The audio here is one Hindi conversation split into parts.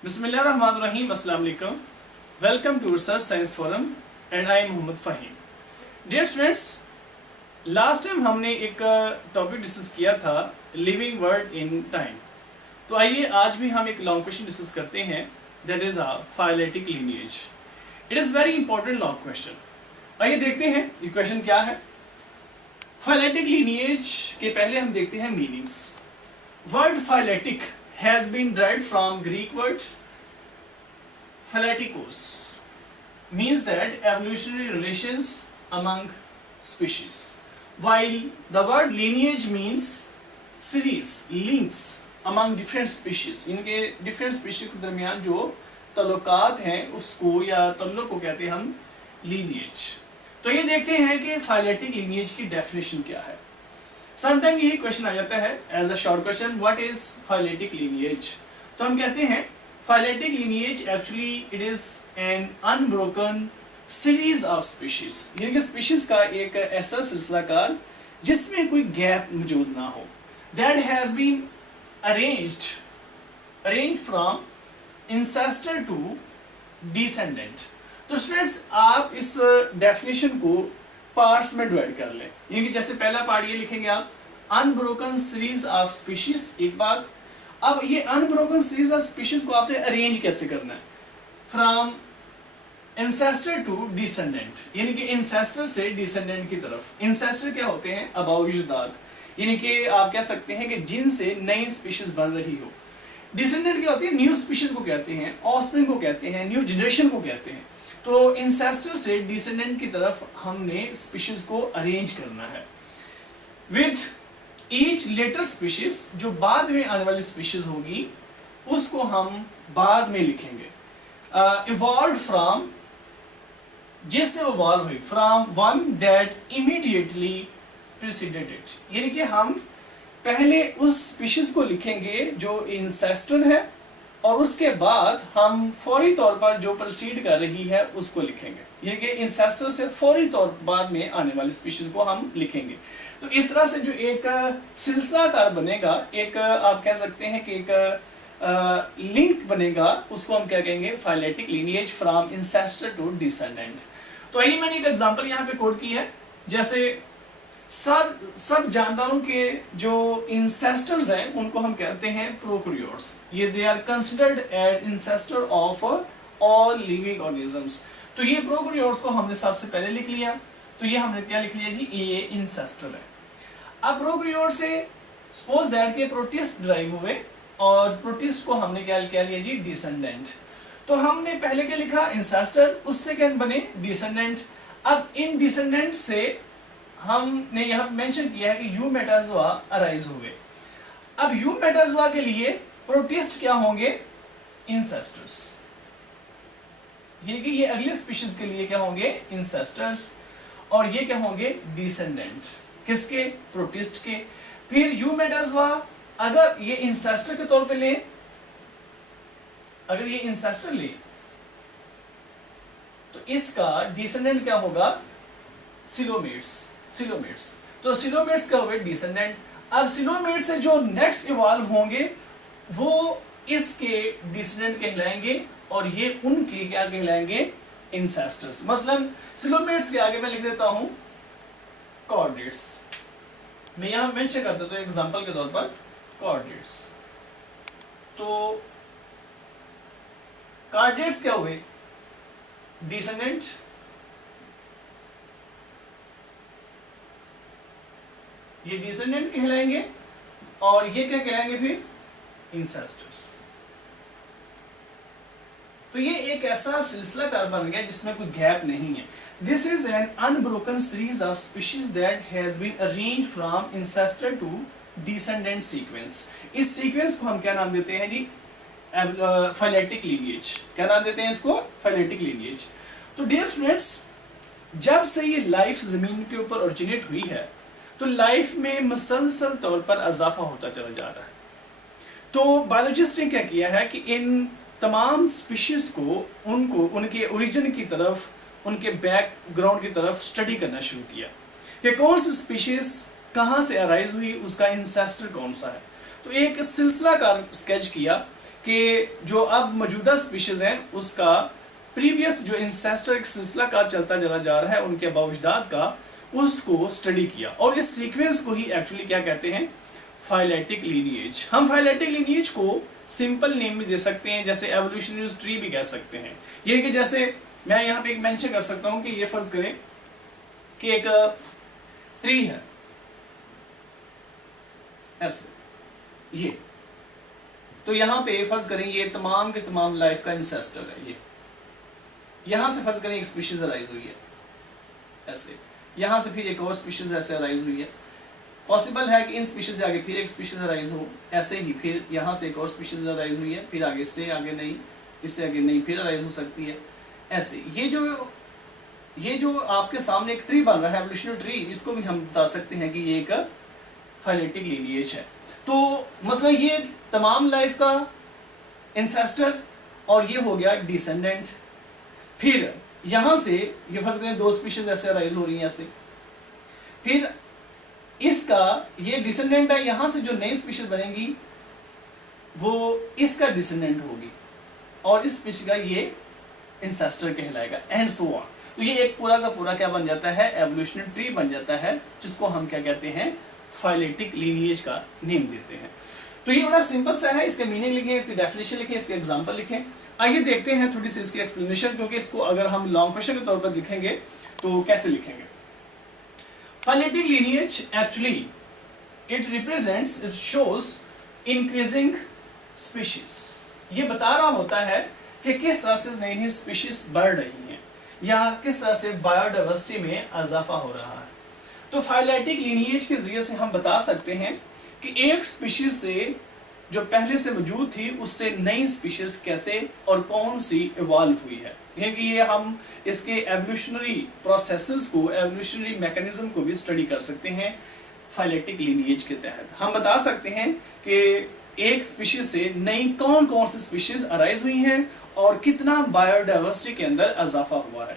Bismillahirrahmanirrahim. Assalamu alaikum. Welcome to Research Science Forum and I am Mohammad Fahim. Dear friends, last time हमने एक टॉपिक डिस्कस किया था लिविंग वर्ड इन टाइम। तो आइए आज भी हम एक लॉन्ग क्वेश्चन डिस्कस करते हैं, that is a phyletic lineage. It is very important long question. आइए देखते हैं ये क्वेश्चन क्या है। फाइलेटिक लीनिएज के पहले हम देखते हैं meanings. Word phyletic has been derived from Greek word phyletikos, means that evolutionary relations among species, while the word lineage means series, links among different species. इनके different species के दरमियान जो तल्लुकात हैं उसको या तल्लुक को कहते हैं हम lineage। तो ये देखते हैं कि phyletic lineage की definition क्या है। समटाइम यही क्वेश्चन आ जाता है as a short question, what is phyletic lineage. तो हम कहते हैं phyletic lineage actually it is an unbroken series of species, यानी कि स्पीशीज का एक ऐसा सिलसिलाकार जिसमें कोई गैप मौजूद ना हो, that has been arranged from ancestor to descendant. तो स्टूडेंट्स आप इस डेफिनेशन को पार्ट्स में डिवाइड कर लें, यानी कि जैसे पहला पार्ट ये लिखेंगे आप अनब्रोकन सीरीज ऑफ स्पीशीज, एक बात। अब ये अनब्रोकन सीरीज ऑफ स्पीशीज को आपने अरेंज कैसे करना है, फ्रॉम इंसेस्टर टू डिसेंडेंट, यानी कि इंसेस्टर से डिसेंडेंट की तरफ। इंसेस्टर क्या होते हैं, अबाउजदाद, यानी कि आप कह सकते हैं कि जिनसे नई स्पीशीज बन रही हो। डिसेंडेंट क्या होती है, न्यू स्पीशीज को कहते हैं, ऑफस्प्रिंग को कहते हैं, न्यू जनरेशन को कहते हैं। तो इंसेस्टर से डिसेंडेंट की तरफ हमने स्पीशीज को अरेंज करना है विद ईच लेटर स्पीशीज। जो बाद में आने वाली स्पीशीज होगी उसको हम बाद में लिखेंगे। इवॉल्व फ्रॉम, जिससे इवॉल्व हुई, from one that immediately preceded it, यानी कि हम पहले उस स्पीशीज को लिखेंगे जो इंसेस्टर है और उसके बाद हम फौरी तौर पर जो प्रोसीड कर रही है उसको लिखेंगे, यानी कि इंसेस्टर से फौरी तौर बाद में आने वाली स्पीशीज को हम लिखेंगे। तो इस तरह से जो एक सिलसिलाकार बनेगा, एक आप कह सकते हैं कि एक लिंक बनेगा, उसको हम क्या कहेंगे, phyletic lineage from ancestor to descendant. तो आइए मैंने एक एग्जांपल यहाँ पे कोड की है, जैसे सब जानदारों के जो इंसेस्टर्स हैं उनको हम कहते हैं प्रोकैरियोट्स। ये they are considered as ancestor of all living organisms. तो ये प्रोकैरियोट्स को हमने सबसे पहले लिख लिया, तो ये हमने क्या लिख लिया जी, ये इंसेस्टर है। अब प्रोकैरियोट से सपोज दैट के प्रोटिस्ट ड्राइव हुए और प्रोटिस्ट को हमने क्या लिया जी, डिसेंडेंट। तो हमने पहले क्या लिखा, इंसेस्टर, उससे क्या बने डिसेंडेंट। अब इन डिसेंडेंट से हमने यहाँ मेंशन किया है कि यू मेटाजोआ अराइज हुए। अब यू मेटाजोआ के लिए प्रोटिस्ट क्या होंगे, इंसेस्टर्स, यानी कि ये अगले स्पीशीज के लिए क्या होंगे, इंसेस्टर्स, और ये क्या होंगे, डिसेंडेंट, किसके, प्रोटिस्ट के। फिर यू मेटाजोआ अगर ये इंसेस्टर के तौर पे ले, अगर ये इंसेस्टर ले तो इसका डिसेंडेंट क्या होगा, सिलोमेट्स। तो सिलोमेट्स का हुए डिसेंडेंट। अब सिलोमेट से जो नेक्स्ट इवॉल्व होंगे वो इसके डिसेंडेंट कहलाएंगे और ये उनके क्या कहलाएंगे, इंसेस्टर्स। मसलन सिलोमेट्स के आगे मैं लिख देता हूं कॉर्डेट्स, मैं यहां मेंशन कर देता हूं एग्जांपल के तौर पर कॉर्डेट्स। तो कॉर्डेट्स क्या हुए, डिसेंडेंट, ये डिसेंडेंट कहलाएंगे और ये क्या कहलाएंगे फिर, इंसेस्टर्स। तो ये एक ऐसा सिलसिलाकार बन गया जिसमें कोई गैप नहीं है। This is an unbroken series of species that has been arranged from ancestor to descendant sequence. इस सीक्वेंस को हम क्या नाम देते हैं जी, फाइलेटिक लीनिएज। क्या नाम देते हैं इसको, फाइलेटिक लीनिएज। तो डियर स्टूडेंट्स, जब से ये लाइफ जमीन के ऊपर ओरिजिनेट हुई है तो लाइफ में मुसलसल तौर पर इजाफा होता चला जा रहा है। तो बायोलॉजिस्ट ने क्या किया है कि इन तमाम स्पीशीज को उनको उनके ओरिजिन की तरफ, उनके बैकग्राउंड की तरफ स्टडी करना शुरू किया कि कौन सी स्पीशीज कहाँ से अराइज हुई, उसका इंसेस्टर कौन सा है। तो एक सिलसिला का स्केच किया कि जो अब मौजूदा स्पीशीज हैं उसका प्रीवियस जो इंसेस्टर सिलसिला कार चलता चला जा रहा है उनके बावजदाद का, उसको स्टडी किया। और इस सीक्वेंस को ही एक्चुअली क्या कहते हैं, फाइलेटिक लीनिएज। हम फाइलेटिक लीनिएज को सिंपल नेम भी दे सकते हैं, जैसे एवोल्यूशनरी ट्री भी कह सकते हैं। ये कि जैसे मैं यहाँ पे एक मेंशन कर सकता हूँ कि ये फर्ज करें कि एक ट्री है ऐसे, ये तो यहाँ पे फर्ज करें ये तमाम के तमाम लाइफ का इंसेस्टर है। ये यहां से फर्ज करें एक स्पीशीज अराइज हुई है ऐसे, यहां से फिर एक और स्पीशीज ऐसे अराइज हुई है। पॉसिबल है कि इन स्पीशीज से आगे फिर एक स्पीशीज अराइज हो, ऐसे ही फिर यहाँ से एक और स्पीशीज अराइज हुई है, फिर आगे इससे आगे नहीं, इससे आगे नहीं, फिर अराइज हो सकती है ऐसे। ये जो आपके सामने एक ट्री बन रहा है, एवोल्यूशनरी ट्री, इसको भी हम बता सकते हैं कि ये एक फाइलेटिक लीनिएज है। तो मसला ये तमाम लाइफ का इंसेस्टर और ये हो गया डिसेंडेंट। फिर यहां से ये फर्ज करें दो स्पीशीज ऐसे अराइज हो रही हैं ऐसे, फिर इसका ये डिसेंडेंट है, यहां से जो नई स्पीशीज बनेगी वो इसका डिसेंडेंट होगी और इस स्पीशीज का ये इंसेस्टर कहलाएगा, एंड सो ऑन। तो ये एक पूरा का पूरा क्या बन जाता है, एवोल्यूशनरी ट्री बन जाता है, जिसको हम क्या कहते हैं, फाइलेटिक लीनिएज का नेम देते हैं। तो ये बड़ा सिंपल सा है, इसके मीनिंग लिखें, इसकी डेफिनेशन लिखें, इसके एग्जांपल लिखें। आइए देखते हैं थोड़ी सी इसकी एक्सप्लेनेशन, क्योंकि इसको अगर हम लॉन्ग क्वेश्चन के तौर पर लिखेंगे तो कैसे लिखेंगे। Phyletic lineage actually it represents, it shows increasing species. ये बता रहा होता है कि किस तरह से नई नई स्पीशीज बढ़ रही हैं या किस तरह से बायोडाइवर्सिटी में इजाफा हो रहा है। तो फाइलेटिक लीनिएज के जरिए से हम बता सकते हैं कि एक स्पीशीज से जो पहले से मौजूद थी उससे नई स्पीशीज कैसे और कौन सी इवॉल्व हुई है। कि ये हम इसके एवोल्यूशनरी प्रोसेसेस को, एवोल्यूशनरी मैकेनिज्म को भी स्टडी कर सकते हैं फाइलेटिक लीनिएज के तहत। हम बता सकते हैं कि एक स्पीशीज से नई कौन कौन सी स्पीशीज अराइज हुई हैं और कितना बायोडाइवर्सिटी के अंदर इजाफा हुआ है।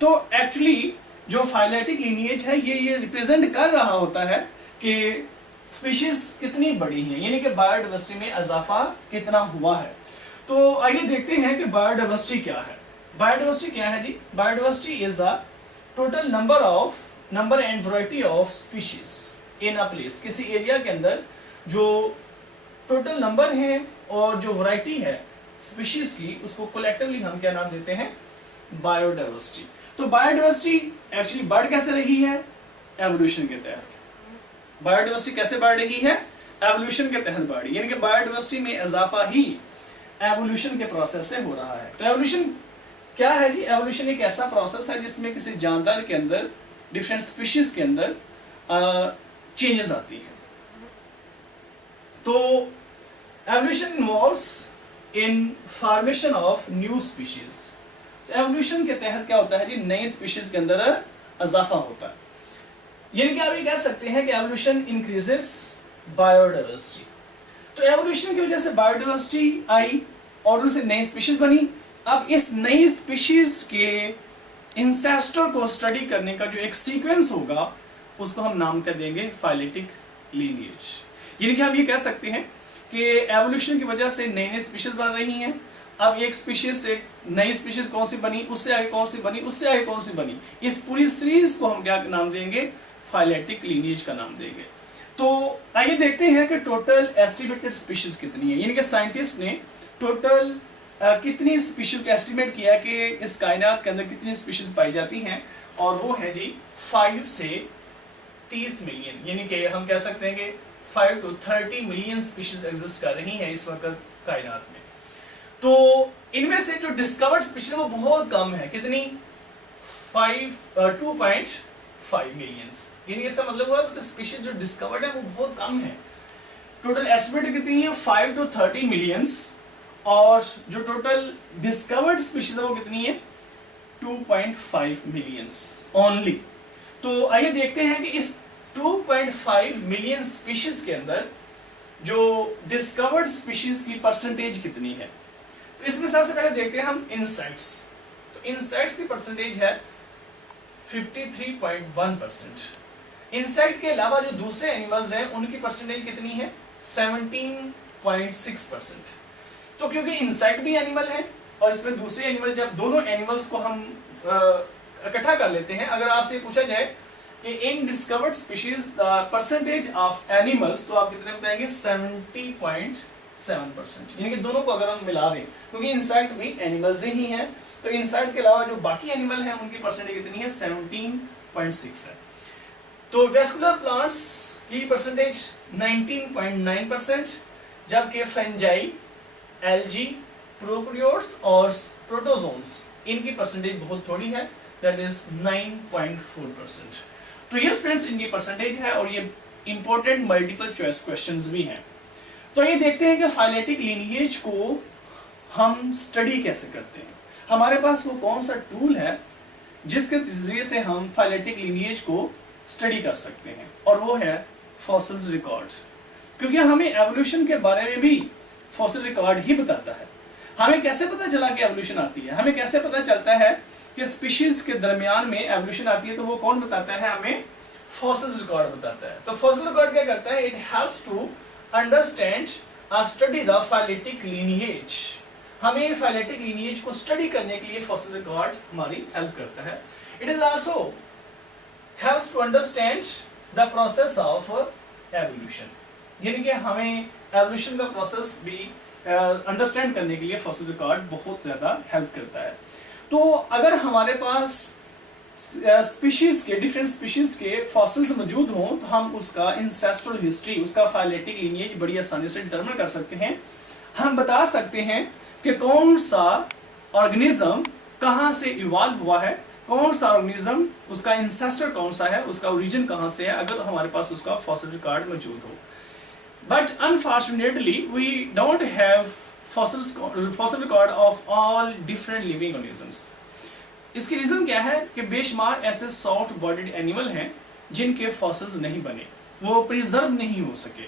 तो एक्चुअली जो फाइलेटिक लीनिएज है ये रिप्रेजेंट कर रहा होता है कि स्पीशीज कितनी बड़ी हैं, यानी कि बायोडाइवर्सिटी में इजाफा कितना हुआ है। तो आइए देखते हैं कि बायोडाइवर्सिटी क्या है। बायोडाइवर्सिटी क्या है जी? Biodiversity is a total number and variety of species in a place. किसी एरिया के अंदर जो टोटल नंबर है और जो वैरायटी है स्पीशीज की, उसको कलेक्टिवली हम क्या नाम देते हैं, बायोडाइवर्सिटी। तो बायोडाइवर्सिटी एक्चुअली बढ़ कैसे रही है, एवोल्यूशन के तहत। बायोडाइवर्सिटी कैसे बढ़ रही है, एवोल्यूशन के तहत बढ़ रही है, यानी कि बायोडाइवर्सिटी में इजाफा ही एवोल्यूशन के प्रोसेस से हो रहा है। तो एवोल्यूशन क्या है जी? एवोल्यूशन एक ऐसा प्रोसेस है जिसमें किसी जानदार के अंदर, डिफरेंट स्पीशीज के अंदर चेंजेस आती है। तो evolution involves in formation of new species. Evolution के तहत क्या होता है जी, नई स्पीशीज के अंदर इजाफा होता है। यानी कि आप ये कह सकते हैं कि एवोल्यूशन इंक्रीजेस बायोडाइवर्सिटी। तो एवोल्यूशन की वजह से बायोडाइवर्सिटी आई और उनसे नई स्पीशीज बनी। अब इस नई स्पीशीज के इंसेस्टर को स्टडी करने का जो एक सीक्वेंस होगा उसको हम नाम कर देंगे फाइलेटिक लीनिएज। यानी कि हम ये कह सकते हैं कि एवोल्यूशन की वजह से नई नई स्पीशीज बन रही हैं। अब एक स्पीशीज से नई स्पीशीज कौन सी बनी, उससे आगे कौन सी बनी, उससे आगे कौन सी बनी, इस पूरी सीरीज को हम क्या नाम देंगे, फाइलेटिक लीनिएज का नाम देंगे। तो आइए देखते हैं कि टोटल एस्टिमेटेड स्पीशीज कितनी है। यानी कि साइंटिस्ट ने टोटल कितनी स्पीशीज को एस्टिमेट किया कि इस कायनात के अंदर कितनी स्पीशीज पाई जाती हैं, और वो है जी 5 से 30 मिलियन। यानी कि हम कह सकते हैं कि 5 to 30 मिलियन स्पीशीज एग्जिस्ट कर रही हैं इस वक्त कायनात में। तो इनमें से जो डिस्कवर्ड स्पीशीज वो बहुत कम है। कितनी? 2.5 मिलियंस। यानी इसका मतलब हुआ कि स्पीशीज जो डिस्कवर्ड है वो बहुत कम है। टोटल एस्टिमेट कितनी है? 5 to 30 मिलियंस। और जो टोटल डिस्कवर्ड स्पीशीज है वो कितनी है? 2.5 मिलियंस ओनली। तो आइए देखते हैं कि इस 2.5 मिलियन स्पीशीज के अंदर जो डिस्कवर्ड स्पीशीज की परसेंटेज कितनी है। तो इसमें सबसे पहले देखते हैं हम इंसेक्ट्स। तो इंसेक्ट्स की परसेंटेज है 53.1%। इंसेक्ट के अलावा जो दूसरे एनिमल्स हैं उनकी परसेंटेज कितनी है? 17.6%। तो क्योंकि इंसेक्ट भी एनिमल है और इसमें दूसरे एनिमल, जब दोनों एनिमल्स को हम इकट्ठा कर लेते हैं, अगर आपसे पूछा जाए कि इन discovered species the percentage of animals, तो आप कितने बताएंगे? 70.7%। यानी कि दोनों को अगर हम मिला दें, क्योंकि इंसेक्ट भी एनिमल्स ही हैं, तो इंसेक्ट के अलावा जो बाकी एनिमल हैं उनकी परसेंटेज कितनी है? 17.6 है। तो वेस्कुलर प्लांट्स की परसेंटेज 19.9%, जबकि फंजाई, एल्गी, प्रोकैरियोट्स और प्रोटोजोन्स इनकी परसेंटेज बहुत थोड़ी है, दैट इज 9.4%। तो ये स्टूडेंट्स इनकी परसेंटेज है और ये इंपॉर्टेंट मल्टीपल चॉइस क्वेश्चंस भी हैं। तो ये देखते हैं कि फाइलेटिक लीनिएज को हम स्टडी कैसे करते हैं। हमारे पास वो कौन सा टूल है जिसके जरिए से हम फाइलेटिक लीनिएज को स्टडी कर सकते हैं, और वो है फॉसिल्स रिकॉर्ड। क्योंकि हमें एवोल्यूशन के बारे में भी फॉसिल रिकॉर्ड ही बताता है। हमें कैसे पता चला कि एवोल्यूशन आती है, हमें कैसे पता चलता है कि स्पीशीज के दरमियान में एवोल्यूशन आती है, तो वो कौन बताता है? हमें फॉसिल रिकॉर्ड बताता है। तो फॉसिल रिकॉर्ड क्या करता है? इट हेल्प्स टू अंडरस्टैंड और स्टडी द फाइलेटिक लीनिएज। हमें फाइलेटिक लीनिएज को स्टडी करने के लिए फॉसिल रिकॉर्ड हमारी हेल्प करता है। It is also helps to understand the process of evolution, यानी कि हमें एवोल्यूशन का प्रोसेस भी अंडरस्टैंड करने के लिए फॉसिल रिकॉर्ड बहुत ज्यादा हेल्प करता है। तो अगर हमारे पास स्पीशीज के, डिफरेंट स्पीशीज के फॉसिल्स मौजूद हों, तो हम उसका इंसेस्ट्रल हिस्ट्री, उसका फाइलेटिक लीनिएज बड़ी आसानी से डिटरमिन कर सकते हैं। हम बता सकते हैं कि कौन सा ऑर्गेनिज्म कहाँ से इवॉल्व हुआ है, कौन सा ऑर्गेनिज्म, उसका इंसेस्टर कौन सा है, उसका ओरिजिन कहाँ से है, अगर हमारे पास उसका फॉसिल रिकॉर्ड मौजूद हो। But unfortunately, we don't have fossil record of all different living organisms. इसकी रीजन क्या है कि बेशुमार ऐसे सॉफ्ट बॉडीड एनिमल हैं जिनके फॉसिल्स नहीं बने, वो प्रिजर्व नहीं हो सके।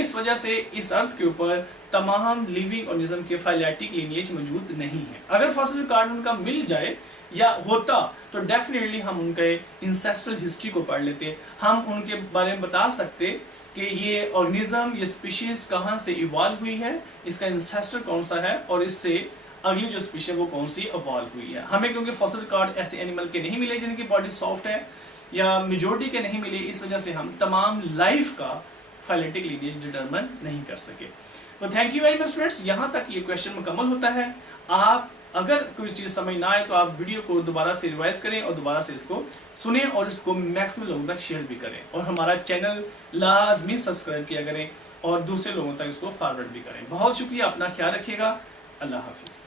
इस वजह से इस अर्थ के ऊपर तमाम लिविंग ऑर्गेनिज्म के फाइलेटिक लीनिएज मौजूद नहीं है। अगर फॉसिल रिकॉर्ड उनका मिल जाए या होता तो डेफिनेटली हम उनके इंसेस्ट्रल हिस्ट्री को पढ़ लेते, हम उनके बारे में बता सकते कि ये ऑर्गेनिज्म, ये स्पीशीज कहाँ से इवॉल्व हुई है, इसका इंसेस्टर कौन सा है और इससे अगली जो स्पीशीज वो कौन सी इवॉल्व हुई है। हमें क्योंकि फॉसिल रिकॉर्ड ऐसे एनिमल के नहीं मिले जिनकी बॉडी सॉफ्ट है, या मेजोरिटी के नहीं मिले, इस वजह से हम तमाम लाइफ का फाइलेटिक लीनिएज डिटरमिन नहीं कर सके। तो thank you very much students, यहाँ तक ये क्वेश्चन मुकम्मल होता है। आप अगर कोई चीज़ समझ ना आए तो आप वीडियो को दोबारा से रिवाइज करें और दोबारा से इसको सुने और इसको मैक्सिमम लोगों तक शेयर भी करें, और हमारा चैनल लाजमी सब्सक्राइब किया करें और दूसरे लोगों तक इसको फॉरवर्ड भी करें। बहुत शुक्रिया, अपना ख्याल रखिएगा। अल्लाह हाफिज़।